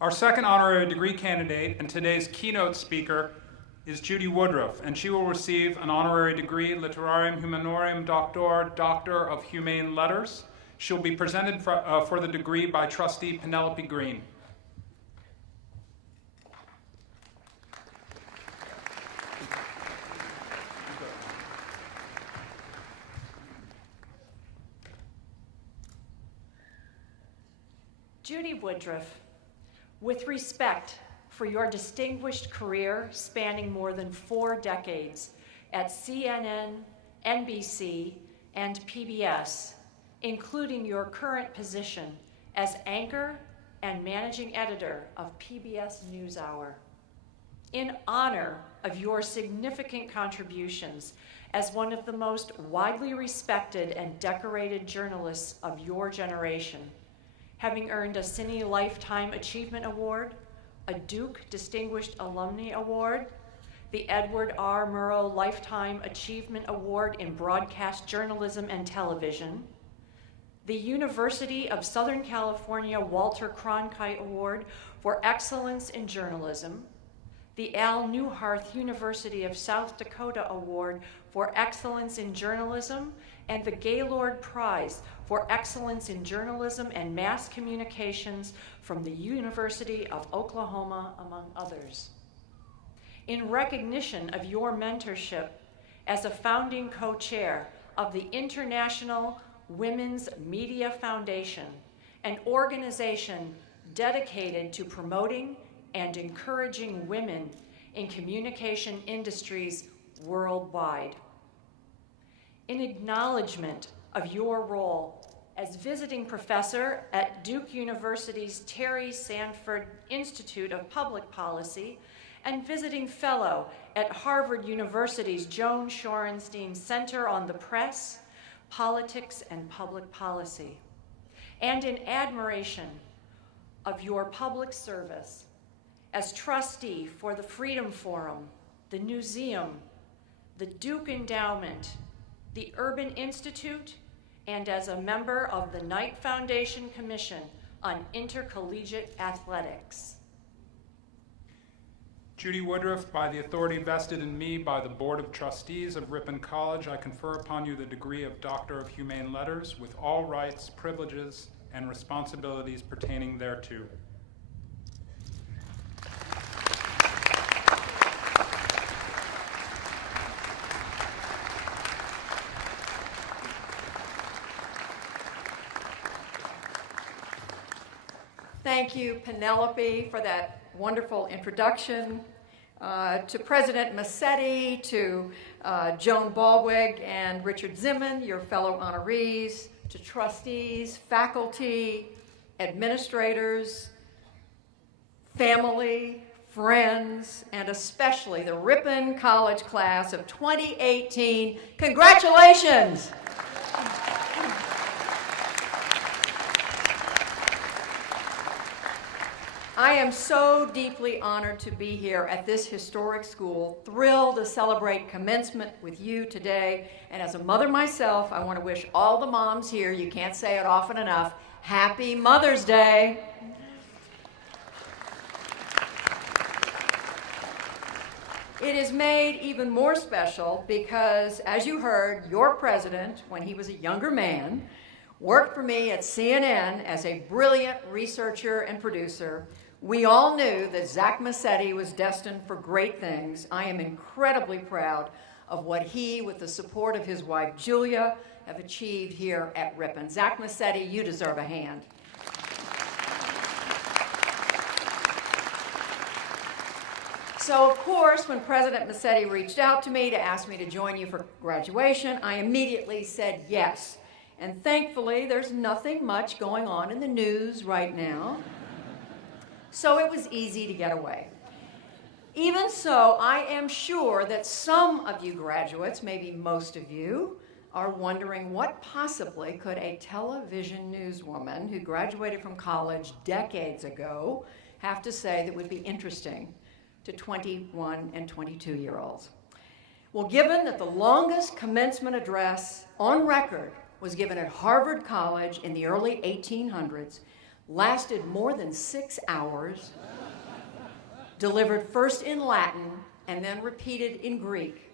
Our second honorary degree candidate and today's keynote speaker is Judy Woodruff, and she will receive an honorary degree, Literarium Humaniora Doctor of Humane Letters. She'll be presented for the degree by trustee Penelope Green. Judy Woodruff, with respect for your distinguished career spanning more than 4 decades at CNN, NBC, and PBS, including your current position as anchor and managing editor of PBS NewsHour. In honor of your significant contributions as one of the most widely respected and decorated journalists of your generation, having earned a Cine Lifetime Achievement Award, a Duke Distinguished Alumni Award, the Edward R. Murrow Lifetime Achievement Award in Broadcast Journalism and Television, the University of Southern California Walter Cronkite Award for Excellence in Journalism, the Al Neuharth University of South Dakota Award for Excellence in Journalism, and the Gaylord Prize for Excellence in Journalism and Mass Communications from the University of Oklahoma, among others. In recognition of your mentorship as a founding co-chair of the International Women's Media Foundation, an organization dedicated to promoting and encouraging women in communication industries worldwide. In acknowledgement of your role as visiting professor at Duke University's Terry Sanford Institute of Public Policy and visiting fellow at Harvard University's Joan Shorenstein Center on the Press, Politics, and Public Policy, and in admiration of your public service as trustee for the Freedom Forum, the Newseum, the Duke Endowment, the Urban Institute, and as a member of the Knight Foundation Commission on Intercollegiate Athletics. Judy Woodruff, by the authority vested in me by the Board of Trustees of Ripon College, I confer upon you the degree of Doctor of Humane Letters with all rights, privileges, and responsibilities pertaining thereto. Thank you, Penelope, for that wonderful introduction. To President Massetti, to Joan Baldwig and Richard Zimmern, your fellow honorees, to trustees, faculty, administrators, family, friends, and especially the Ripon College class of 2018. Congratulations! I am so deeply honored to be here at this historic school, thrilled to celebrate commencement with you today. And as a mother myself, I want to wish all the moms here, you can't say it often enough, Happy Mother's Day. It is made even more special because, as you heard, your president, when he was a younger man, worked for me at CNN as a brilliant researcher and producer. We all knew that Zach Massetti was destined for great things. I am incredibly proud of what he, with the support of his wife Julia, have achieved here at Ripon. Zach Massetti, you deserve a hand. So, of course, when President Massetti reached out to me to ask me to join you for graduation, I immediately said yes. And thankfully, there's nothing much going on in the news right now. So it was easy to get away. Even so, I am sure that some of you graduates, maybe most of you, are wondering what possibly could a television newswoman who graduated from college decades ago have to say that would be interesting to 21 and 22-year-olds. Well, given that the longest commencement address on record was given at Harvard College in the early 1800s, lasted more than 6 hours, delivered first in Latin and then repeated in Greek.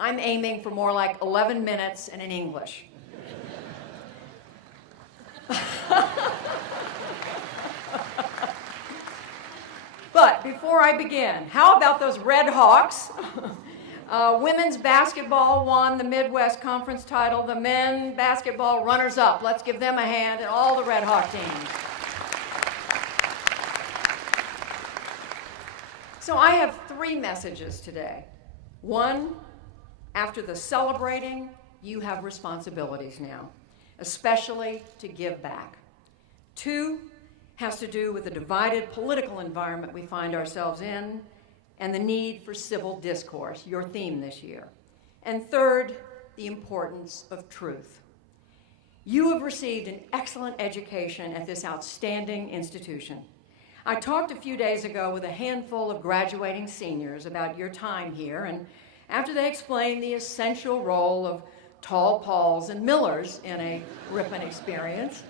I'm aiming for more like 11 minutes and in English. But before I begin, how about those Red Hawks? Women's basketball won the Midwest Conference title. The men basketball runners-up. Let's give them a hand, and all the Red Hawk teams. So I have 3 messages today. 1, after the celebrating, you have responsibilities now, especially to give back. 2 has to do with the divided political environment we find ourselves in and the need for civil discourse, your theme this year. And 3rd, the importance of truth. You have received an excellent education at this outstanding institution. I talked a few days ago with a handful of graduating seniors about your time here, and after they explained the essential role of tall Pauls and Millers in a Ripon experience,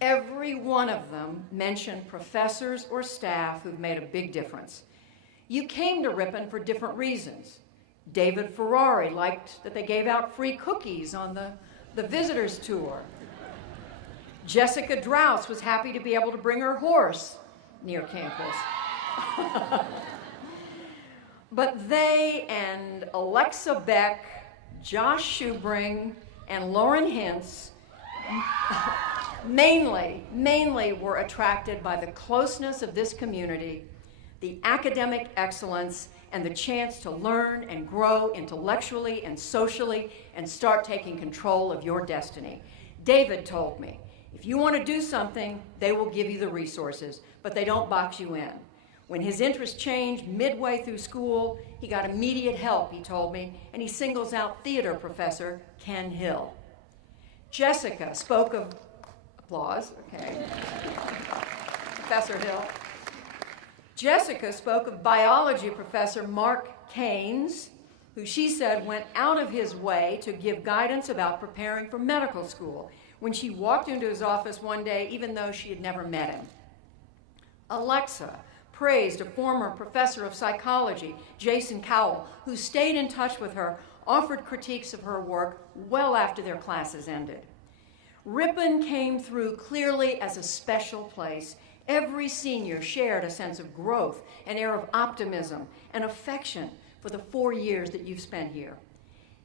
every one of them mentioned professors or staff who've made a big difference. You came to Ripon for different reasons. David Ferrari liked that they gave out free cookies on the visitors tour. Jessica Drouse was happy to be able to bring her horse near campus. But they and Alexa Beck, Josh Schubring, and Lauren Hintz mainly were attracted by the closeness of this community, the academic excellence, and the chance to learn and grow intellectually and socially and start taking control of your destiny. David told me, if you want to do something, they will give you the resources, but they don't box you in. When his interest changed midway through school, he got immediate help, he told me, and he singles out theater professor Ken Hill. Jessica spoke of, applause, okay, Professor Hill. Jessica spoke of biology professor Mark Keynes, who she said went out of his way to give guidance about preparing for medical school when she walked into his office one day, even though she had never met him. Alexa praised a former professor of psychology, Jason Cowell, who stayed in touch with her, offered critiques of her work well after their classes ended. Ripon came through clearly as a special place. Every senior shared a sense of growth, an air of optimism, and affection for the 4 years that you've spent here.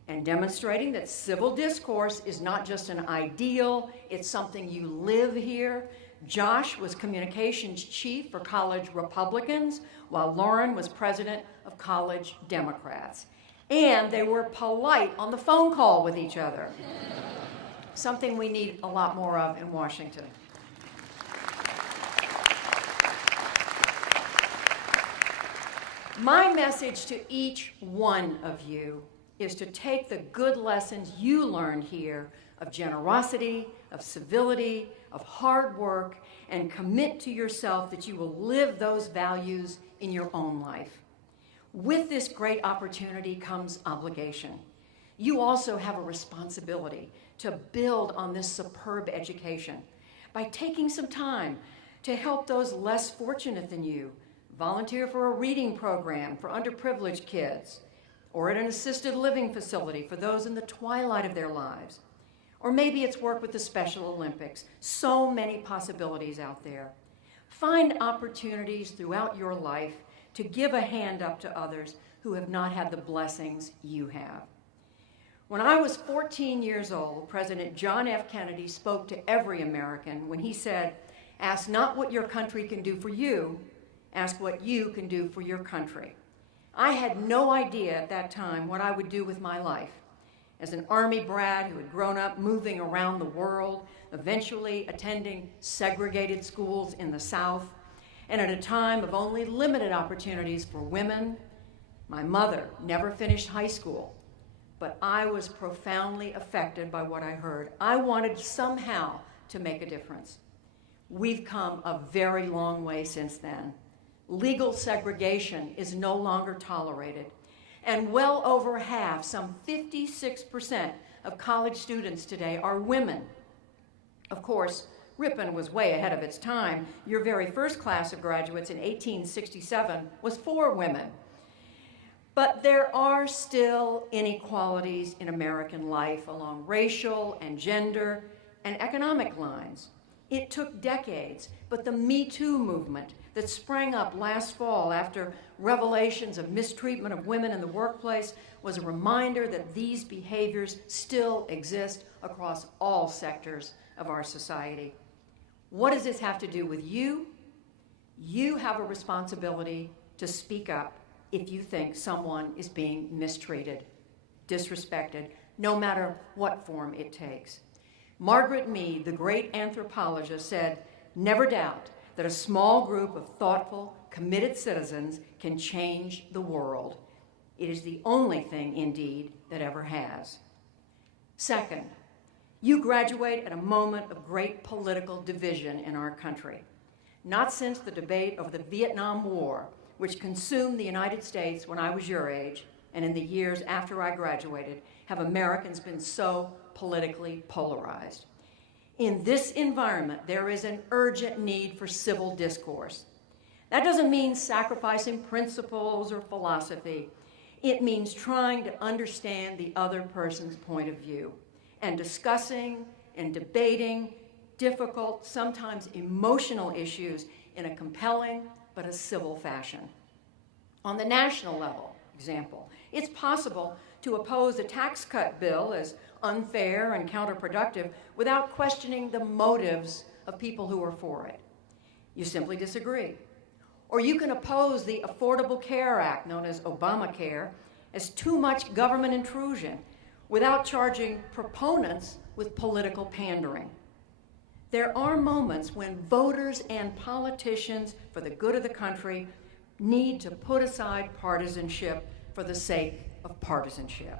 And demonstrating that civil discourse is not just an ideal, it's something you live here. Josh was communications chief for college Republicans, while Lauren was president of college Democrats. And they were polite on the phone call with each other, something we need a lot more of in Washington. My message to each one of you is to take the good lessons you learned here of generosity, of civility, of hard work, and commit to yourself that you will live those values in your own life. With this great opportunity comes obligation. You also have a responsibility to build on this superb education by taking some time to help those less fortunate than you, volunteer for a reading program for underprivileged kids, or at an assisted living facility for those in the twilight of their lives. Or maybe it's work with the Special Olympics. So many possibilities out there. Find opportunities throughout your life to give a hand up to others who have not had the blessings you have. When I was 14 years old, President John F. Kennedy spoke to every American when he said, "Ask not what your country can do for you, ask what you can do for your country." I had no idea at that time what I would do with my life. As an Army brat who had grown up moving around the world, eventually attending segregated schools in the South, and at a time of only limited opportunities for women, my mother never finished high school, but I was profoundly affected by what I heard. I wanted somehow to make a difference. We've come a very long way since then. Legal segregation is no longer tolerated, and well over half, some 56% of college students today are women. Of course, Ripon was way ahead of its time. Your very first class of graduates in 1867 was 4 women. But there are still inequalities in American life along racial and gender and economic lines. It took decades, but the Me Too movement that sprang up last fall after revelations of mistreatment of women in the workplace was a reminder that these behaviors still exist across all sectors of our society. What does this have to do with you? You have a responsibility to speak up if you think someone is being mistreated, disrespected, no matter what form it takes. Margaret Mead, the great anthropologist, said, "Never doubt that a small group of thoughtful, committed citizens can change the world. It is the only thing, indeed, that ever has." Second, you graduate at a moment of great political division in our country. Not since the debate over the Vietnam War, which consumed the United States when I was your age, and in the years after I graduated, have Americans been so politically polarized. In this environment, there is an urgent need for civil discourse. That doesn't mean sacrificing principles or philosophy. It means trying to understand the other person's point of view and discussing and debating difficult, sometimes emotional issues in a compelling but a civil fashion. On the national level, example, it's possible to oppose a tax cut bill as unfair and counterproductive without questioning the motives of people who are for it. You simply disagree. Or you can oppose the Affordable Care Act, known as Obamacare, as too much government intrusion without charging proponents with political pandering. There are moments when voters and politicians, for the good of the country, need to put aside partisanship for the sake of partisanship.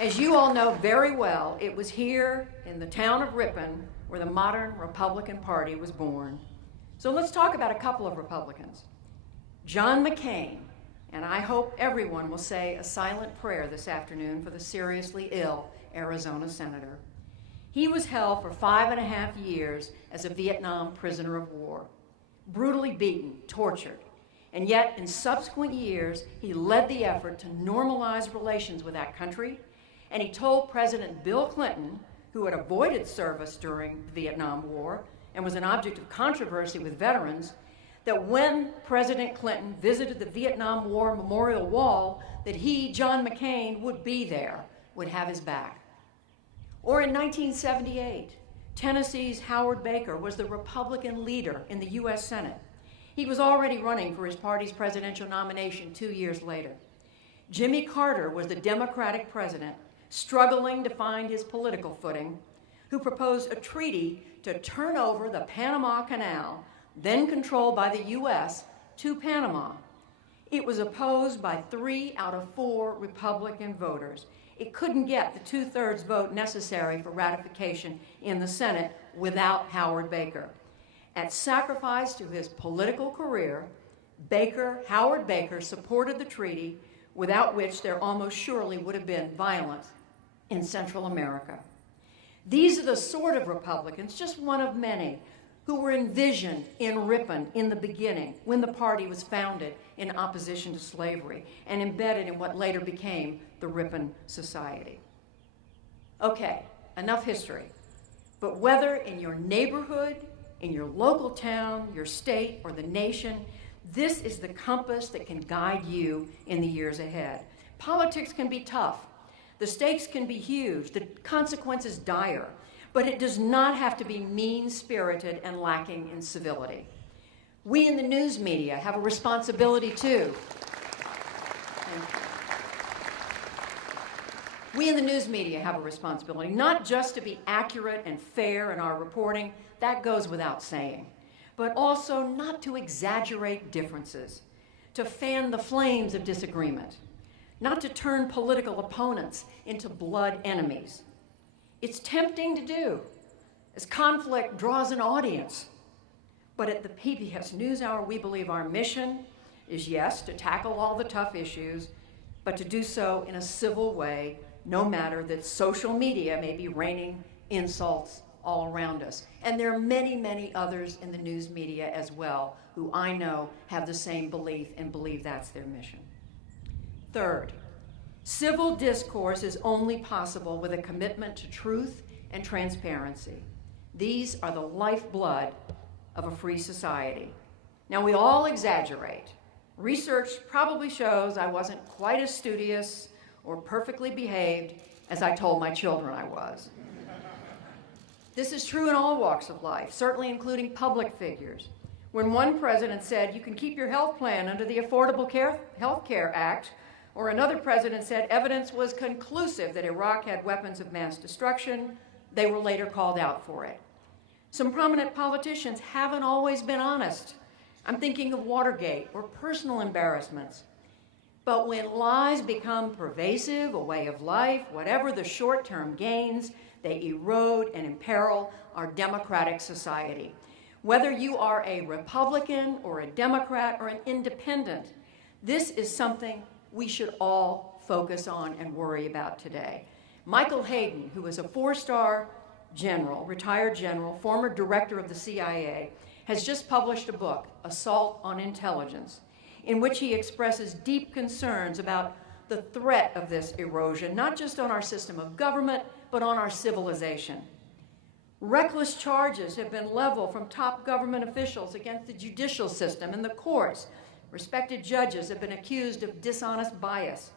As you all know very well, it was here in the town of Ripon where the modern Republican Party was born. So let's talk about a couple of Republicans. John McCain, and I hope everyone will say a silent prayer this afternoon for the seriously ill Arizona senator. He was held for 5.5 years as a Vietnam prisoner of war, brutally beaten, tortured, and yet in subsequent years, he led the effort to normalize relations with that country, and he told President Bill Clinton, who had avoided service during the Vietnam War and was an object of controversy with veterans, that when President Clinton visited the Vietnam War Memorial Wall, that he, John McCain, would be there, would have his back. Or in 1978, Tennessee's Howard Baker was the Republican leader in the U.S. Senate. He was already running for his party's presidential nomination 2 years later. Jimmy Carter was the Democratic president, struggling to find his political footing, who proposed a treaty to turn over the Panama Canal, then controlled by the U.S., to Panama. It was opposed by 3 out of 4 Republican voters. It couldn't get the 2/3 vote necessary for ratification in the Senate without Howard Baker. At sacrifice to his political career, Howard Baker supported the treaty, without which there almost surely would have been violence in Central America. These are the sort of Republicans, just one of many, who were envisioned in Ripon in the beginning, when the party was founded in opposition to slavery and embedded in what later became the Ripon Society. Okay, enough history. But whether in your neighborhood, in your local town, your state, or the nation, this is the compass that can guide you in the years ahead. Politics can be tough. The stakes can be huge, the consequences dire, but it does not have to be mean-spirited and lacking in civility. We in the news media have a responsibility too. We in the news media have a responsibility, not just to be accurate and fair in our reporting, that goes without saying, but also not to exaggerate differences, to fan the flames of disagreement, not to turn political opponents into blood enemies. It's tempting to do, as conflict draws an audience. But at the PBS NewsHour, we believe our mission is, yes, to tackle all the tough issues, but to do so in a civil way, no matter that social media may be raining insults all around us. And there are many, many others in the news media as well who I know have the same belief and believe that's their mission. Third, civil discourse is only possible with a commitment to truth and transparency. These are the lifeblood of a free society. Now, we all exaggerate. Research probably shows I wasn't quite as studious or perfectly behaved as I told my children I was. This is true in all walks of life, certainly including public figures. When one president said, "You can keep your health plan under the Affordable Health Care Act," or another president said evidence was conclusive that Iraq had weapons of mass destruction, they were later called out for it. Some prominent politicians haven't always been honest. I'm thinking of Watergate or personal embarrassments. But when lies become pervasive, a way of life, whatever the short-term gains, they erode and imperil our democratic society. Whether you are a Republican or a Democrat or an independent, this is something we should all focus on and worry about today. Michael Hayden, who was a four-star general, retired general, former director of the CIA, has just published a book, Assault on Intelligence, in which he expresses deep concerns about the threat of this erosion, not just on our system of government, but on our civilization. Reckless charges have been leveled from top government officials against the judicial system and the courts. Respected judges have been accused of dishonest bias.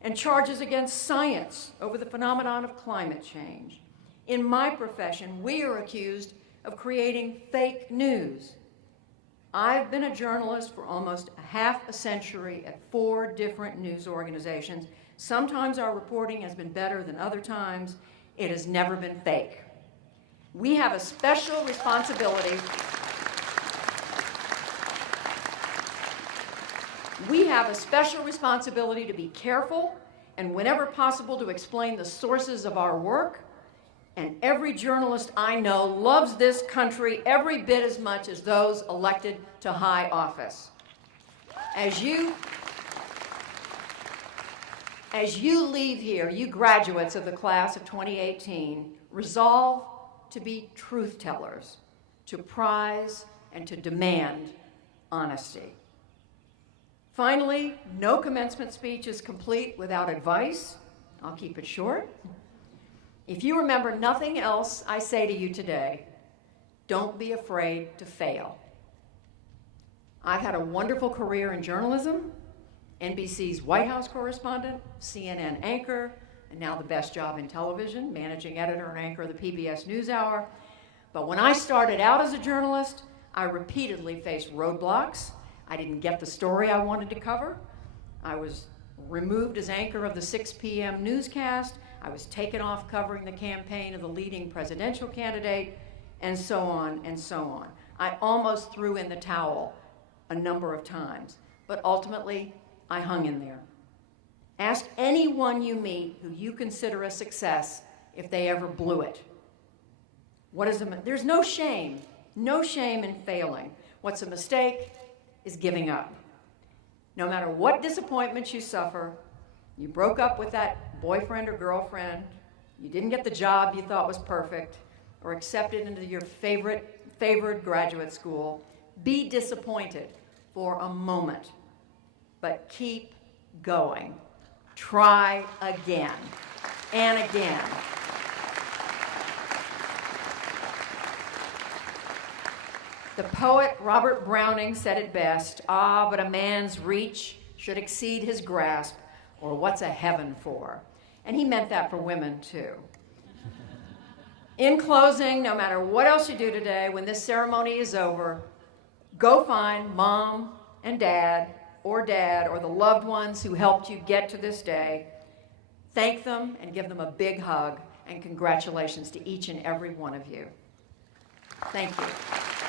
And charges against science over the phenomenon of climate change. In my profession, we are accused of creating fake news. I've been a journalist for almost half a century at 4 different news organizations. Sometimes our reporting has been better than other times. It has never been fake. We have a special responsibility. We have a special responsibility to be careful and, whenever possible, to explain the sources of our work. And every journalist I know loves this country every bit as much as those elected to high office. As you leave here, you graduates of the class of 2018, resolve to be truth tellers, to prize and to demand honesty. Finally, no commencement speech is complete without advice. I'll keep it short. If you remember nothing else I say to you today, don't be afraid to fail. I've had a wonderful career in journalism, NBC's White House correspondent, CNN anchor, and now the best job in television, managing editor and anchor of the PBS NewsHour. But when I started out as a journalist, I repeatedly faced roadblocks. I didn't get the story I wanted to cover. I was removed as anchor of the 6 p.m. newscast. I was taken off covering the campaign of the leading presidential candidate, and so on and so on. I almost threw in the towel a number of times, but ultimately I hung in there. Ask anyone you meet who you consider a success if they ever blew it. There's no shame in failing. What's a mistake is giving up. No matter what disappointments you suffer, you broke up with that boyfriend or girlfriend, you didn't get the job you thought was perfect, or accepted into your favored graduate school, be disappointed for a moment, but keep going. Try again and again. The poet Robert Browning said it best, but a man's reach should exceed his grasp, or what's a heaven for? And he meant that for women too. In closing, no matter what else you do today, when this ceremony is over, go find mom and dad or the loved ones who helped you get to this day. Thank them and give them a big hug, and congratulations to each and every one of you. Thank you.